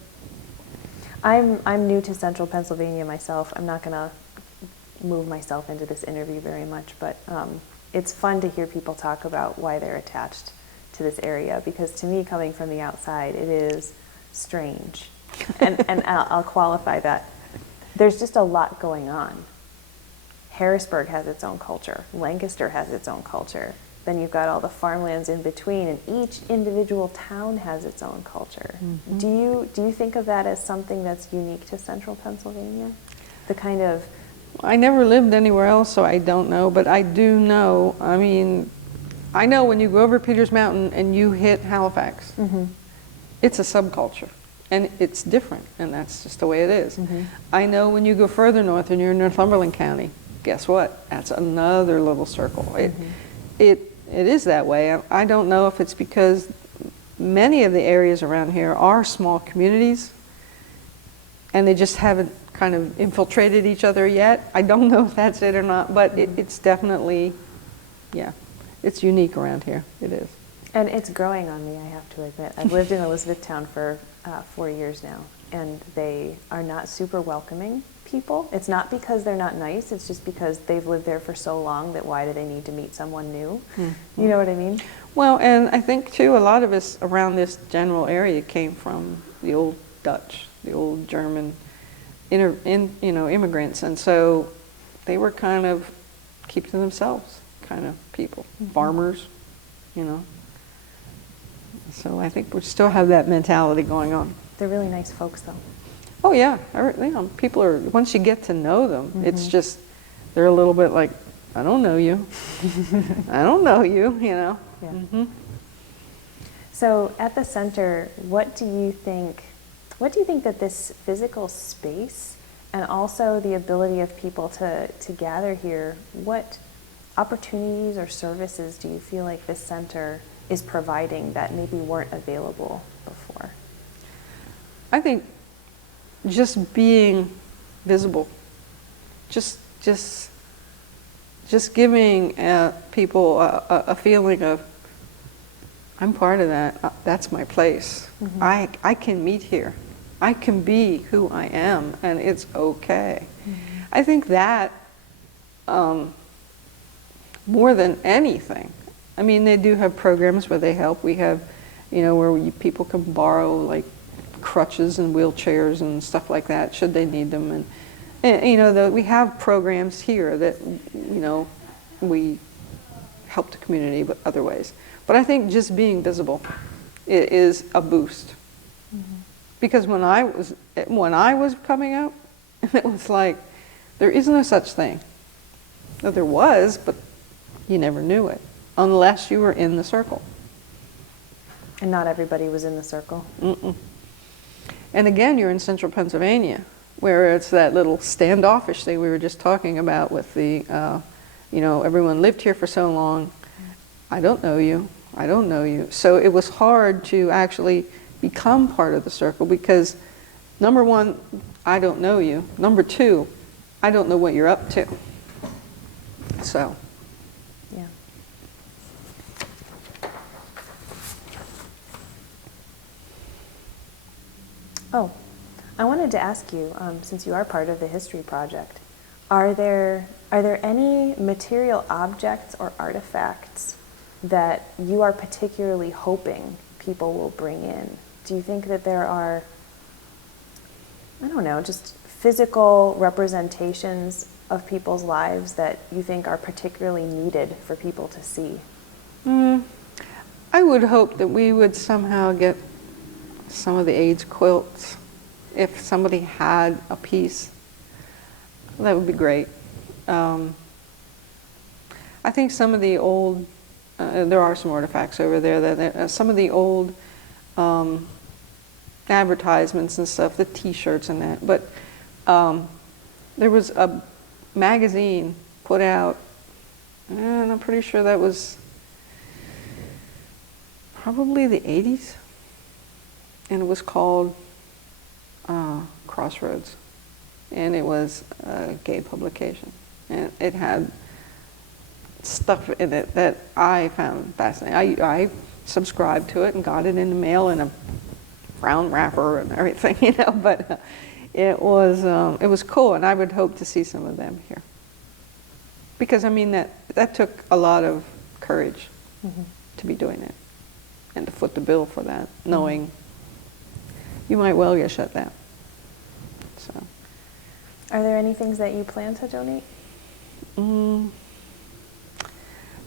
I'm new to central Pennsylvania myself. I'm not going to move myself into this interview very much, but it's fun to hear people talk about why they're attached to this area, because to me, coming from the outside, it is strange. And I'll qualify that. There's just a lot going on. Harrisburg has its own culture. Lancaster has its own culture. Then you've got all the farmlands in between, and each individual town has its own culture. Mm-hmm. Do you think of that as something that's unique to central Pennsylvania? The kind of... I never lived anywhere else, so I don't know, but I do know, I mean, I know when you go over Peters Mountain and you hit Halifax, mm-hmm. It's a subculture, and it's different, and that's just the way it is. Mm-hmm. I know when you go further north and you're in Northumberland County, guess what? That's another little circle. Mm-hmm. It is that way. I don't know if it's because many of the areas around here are small communities and they just haven't kind of infiltrated each other yet. I don't know if that's it or not, but it's definitely, yeah, it's unique around here. It is. And it's growing on me, I have to admit. I've lived in Elizabethtown for 4 years now, and they are not super welcoming people. It's not because they're not nice, it's just because they've lived there for so long that why do they need to meet someone new? Mm-hmm. You know what I mean? Well, and I think too, a lot of us around this general area came from the old Dutch, the old German immigrants, and so they were kind of keep to themselves kind of people, mm-hmm. farmers, you know. So I think we still have that mentality going on. They're really nice folks, though. Oh yeah, people are, once you get to know them, mm-hmm. it's just, they're a little bit like, I don't know you. I don't know you, you know. Yeah. Mm-hmm. So at the center, what do you think that this physical space and also the ability of people to gather here, what opportunities or services do you feel like this center is providing that maybe weren't available before? I think just being visible, just giving people a feeling of, I'm part of that. That's my place. Mm-hmm. I can meet here. I can be who I am, and it's okay. Mm-hmm. I think that more than anything. I mean, they do have programs where they help. We have, where people can borrow like crutches and wheelchairs and stuff like that, should they need them. And we have programs here that, we help the community but other ways. But I think just being visible is a boost. Mm-hmm. Because when I was coming up, And it was like, there is no such thing. No, there was, but you never knew it unless you were in the circle. And not everybody was in the circle. Mm-mm. And again, you're in central Pennsylvania, where it's that little standoffish thing we were just talking about with the, everyone lived here for so long. I don't know you. I don't know you. So it was hard to actually become part of the circle because, number one, I don't know you. Number two, I don't know what you're up to. So. Yeah. Oh, I wanted to ask you, since you are part of the History Project, are there any material objects or artifacts that you are particularly hoping people will bring in? Do you think that there are, I don't know, just physical representations of people's lives that you think are particularly needed for people to see? I would hope that we would somehow get some of the AIDS quilts. If somebody had a piece, that would be great. I think some of the old, there are some artifacts over there, that some of the old advertisements and stuff, the T-shirts and that, but there was a magazine put out, and I'm pretty sure that was probably the 80s, and it was called Crossroads, and it was a gay publication, and it had stuff in it that I found fascinating. I subscribed to it and got it in the mail in a brown wrapper and everything, but it was cool, and I would hope to see some of them here, because I mean that took a lot of courage to be doing it and to foot the bill for that, knowing you might well get shut down. So, are there any things that you plan to donate? I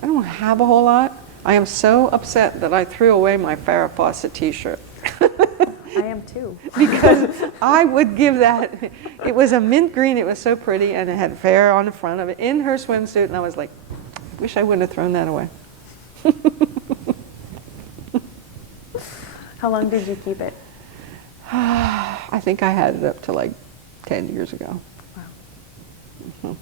don't have a whole lot. I am so upset that I threw away my Farrah Fawcett T-shirt. I am too. Because I would give that. It was a mint green. It was so pretty, and it had Farrah on the front of it in her swimsuit, and I was like, wish I wouldn't have thrown that away. How long did you keep it? I think I had it up to like 10 years ago. Wow.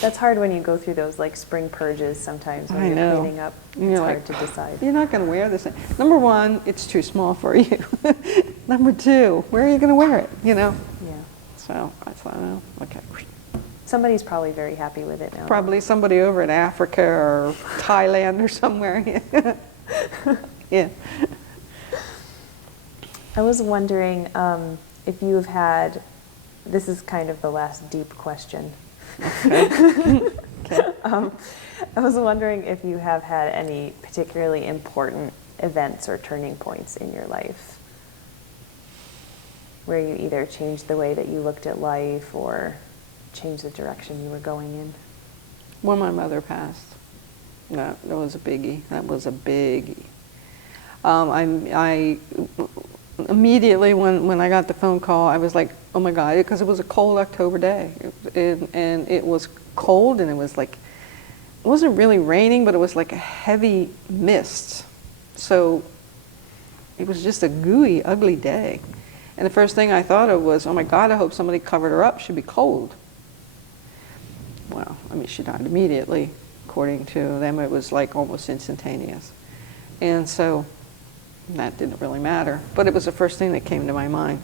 That's hard when you go through those like spring purges sometimes when you're cleaning up. It's hard to decide. You're not going to wear this. Number one, it's too small for you. Number two, where are you going to wear it? Yeah. So I thought, oh, okay. Somebody's probably very happy with it now. Probably somebody over in Africa or Thailand or somewhere. Yeah. I was wondering if you've had, this is kind of the last deep question. Okay. Okay. I was wondering if you have had any particularly important events or turning points in your life where you either changed the way that you looked at life or changed the direction you were going in. When my mother passed, that was a biggie. That was a biggie. I immediately when I got the phone call, I was like, oh my God, because it was a cold October day, and it was cold, and it was like, it wasn't really raining, but it was like a heavy mist. So it was just a gooey, ugly day. And the first thing I thought of was, oh my God, I hope somebody covered her up. She'd be cold. Well, I mean, she died immediately. According to them, it was like almost instantaneous. And so that didn't really matter. But it was the first thing that came to my mind.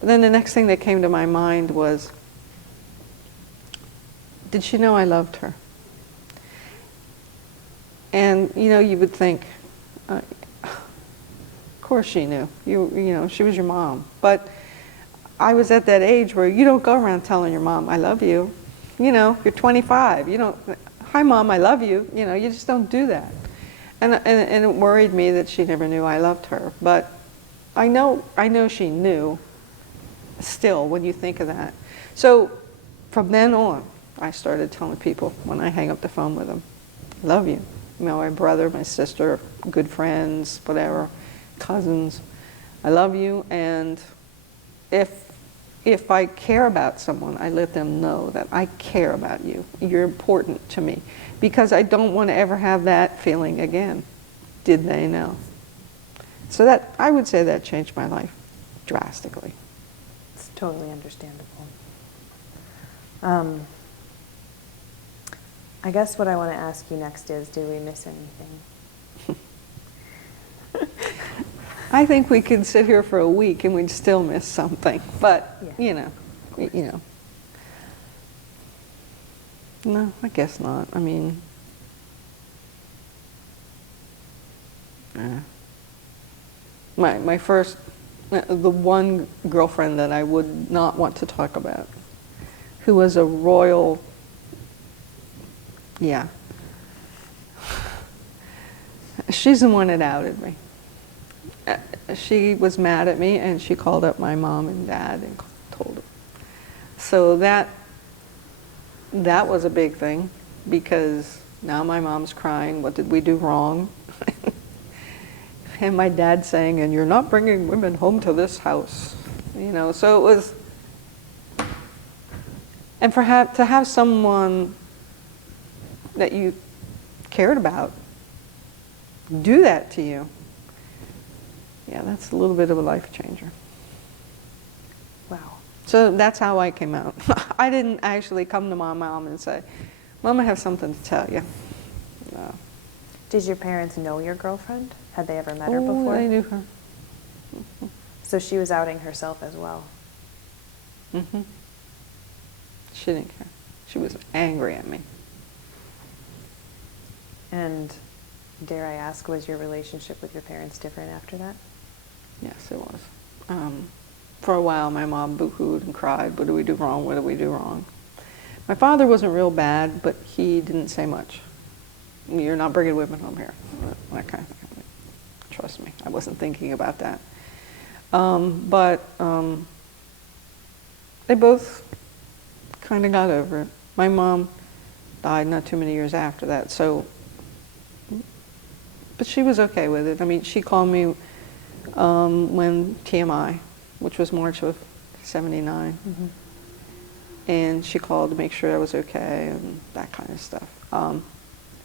But then the next thing that came to my mind was, did she know I loved her? And, you would think, of course she knew. She was your mom. But I was at that age where you don't go around telling your mom, I love you. You're 25. You don't, hi Mom, I love you. You just don't do that. And it worried me that she never knew I loved her. But I know she knew still when you think of that. So from then on, I started telling people when I hang up the phone with them, I love you. My brother, my sister, good friends, whatever, cousins, I love you. And if if I care about someone, I let them know that I care about you. You're important to me. Because I don't want to ever have that feeling again. Did they know? So that, I would say that changed my life drastically. It's totally understandable. I guess what I want to ask you next is, do we miss anything? I think we could sit here for a week and we'd still miss something. But, Yeah. you know. No, I guess not. I mean, my first, the one girlfriend that I would not want to talk about, who was a royal, she's the one that outed me. She was mad at me and she called up my mom and dad and told them. So that was a big thing, because now my mom's crying, what did we do wrong? And my dad saying, and you're not bringing women home to this house. You know, so it was, and to have someone that you cared about do that to you, yeah, that's a little bit of a life changer. Wow. So that's how I came out. I didn't actually come to my mom and say, Mom, I have something to tell you. No. Did your parents know your girlfriend? Had they ever met her before? They knew her. So she was outing herself as well. Mm-hmm. She didn't care. She was angry at me. And dare I ask, was your relationship with your parents different after that? Yes, it was. For a while, my mom boo-hooed and cried, what do we do wrong, what do we do wrong? My father wasn't real bad, but he didn't say much. You're not bringing women home here. That kind of thing. Trust me, I wasn't thinking about that. But they both kind of got over it. My mom died not too many years after that, so, but she was okay with it. I mean, she called me when TMI, which was March of '79. Mm-hmm. And she called to make sure I was okay and that kind of stuff.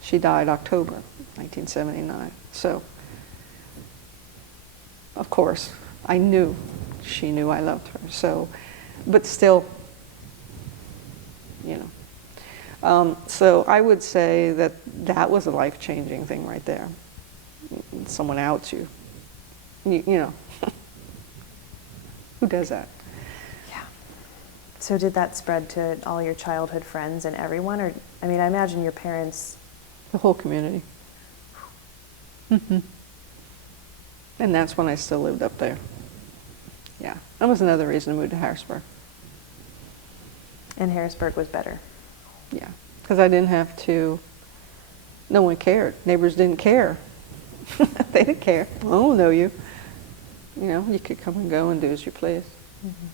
She died October 1979. So, of course, I knew she knew I loved her. So, but still, you know. So I would say that that was a life-changing thing right there. Someone outs you. You know. Who does that? Yeah. So did that spread to all your childhood friends and everyone? Or, I mean, I imagine your parents... The whole community. Mm-hmm. And that's when I still lived up there. Yeah. That was another reason to move to Harrisburg. And Harrisburg was better? Yeah. Because I didn't have to... No one cared. Neighbors didn't care. They didn't care. I don't know you. You know, you could come and go and do as you please. Mm-hmm.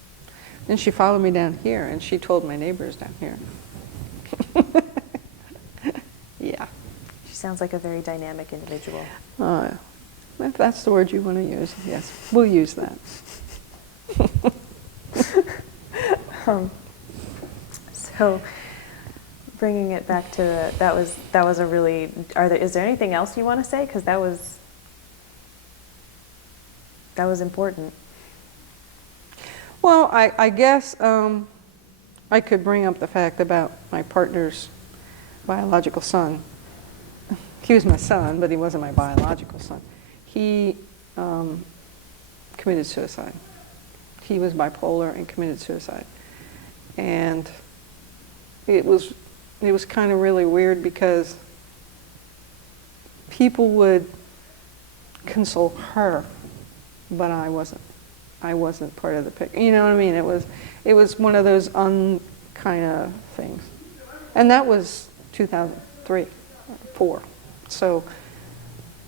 Then she followed me down here, and she told my neighbors down here. Yeah. She sounds like a very dynamic individual. If that's the word you want to use, yes, we'll use that. So, bringing it back to that was a really. Is there anything else you want to say? Because that was important. Well, I guess I could bring up the fact about my partner's biological son. He was my son, but he wasn't my biological son. He committed suicide. He was bipolar and committed suicide. And it was kind of really weird because people would console her, but I wasn't. I wasn't part of the picture. You know what I mean? It was one of those kind of things. And that was 2003, 4. So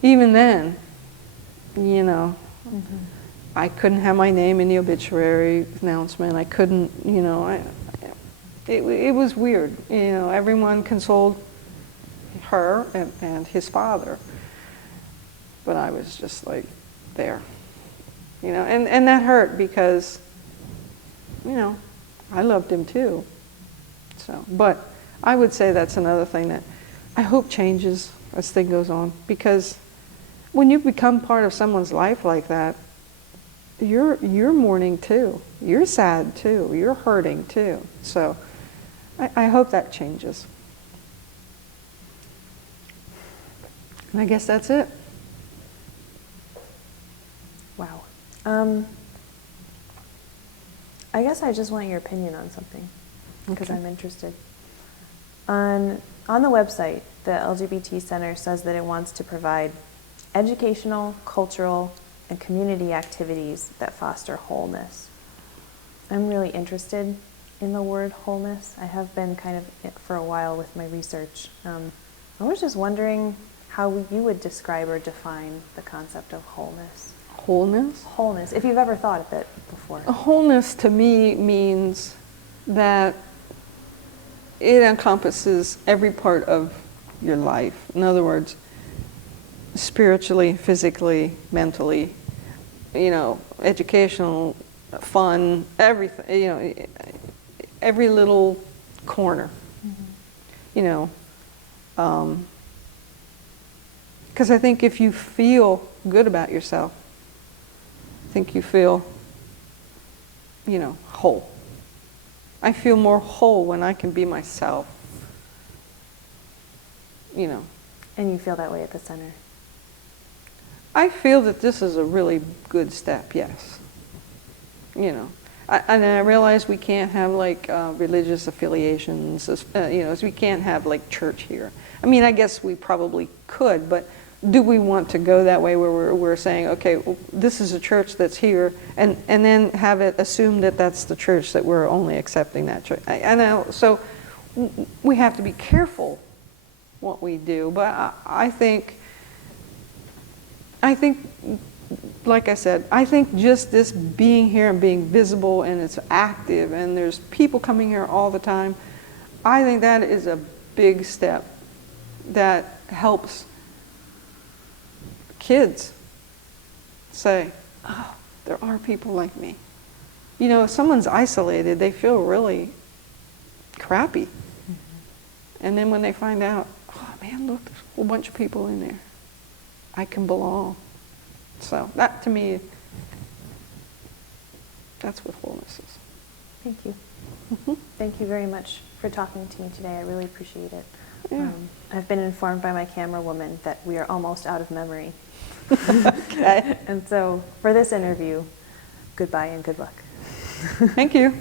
even then, you know, mm-hmm. I couldn't have my name in the obituary announcement. I couldn't, you know, it was weird. You know, everyone consoled her and his father, but I was just like there. You know, and that hurt because I loved him too. So, but I would say that's another thing that I hope changes as thing goes on, because when you become part of someone's life like that, you're mourning too. You're sad too. You're hurting too. So I hope that changes. And I guess that's it. Wow. I guess I just want your opinion on something, because Okay. I'm interested. On the website, the LGBT Center says that it wants to provide educational, cultural, and community activities that foster wholeness. I'm really interested in the word wholeness. I have been kind of for a while with my research. I was just wondering how you would describe or define the concept of wholeness. Wholeness? Wholeness, if you've ever thought of it before. Wholeness to me means that it encompasses every part of your life. In other words, spiritually, physically, mentally, educational, fun, everything, every little corner. Because I think if you feel good about yourself, I think you feel, whole. I feel more whole when I can be myself. And you feel that way at the center. I feel that this is a really good step, yes. And I realize we can't have religious affiliations, as we can't have church here. I mean, I guess we probably could, but do we want to go that way where we're saying, okay, well, this is a church that's here, and then have it assumed that that's the church, that we're only accepting that church? I know, so we have to be careful what we do, but I think, like I said, I think just this being here and being visible and it's active and there's people coming here all the time, I think that is a big step that helps kids say, oh, there are people like me. If someone's isolated, they feel really crappy. And then when they find out, oh man, look, there's a whole bunch of people in there. I can belong. So that, to me, that's what wholeness is. Thank you. Mm-hmm. Thank you very much for talking to me today. I really appreciate it. Yeah. I've been informed by my camera woman that we are almost out of memory. Okay. And so for this interview, goodbye and good luck. Thank you.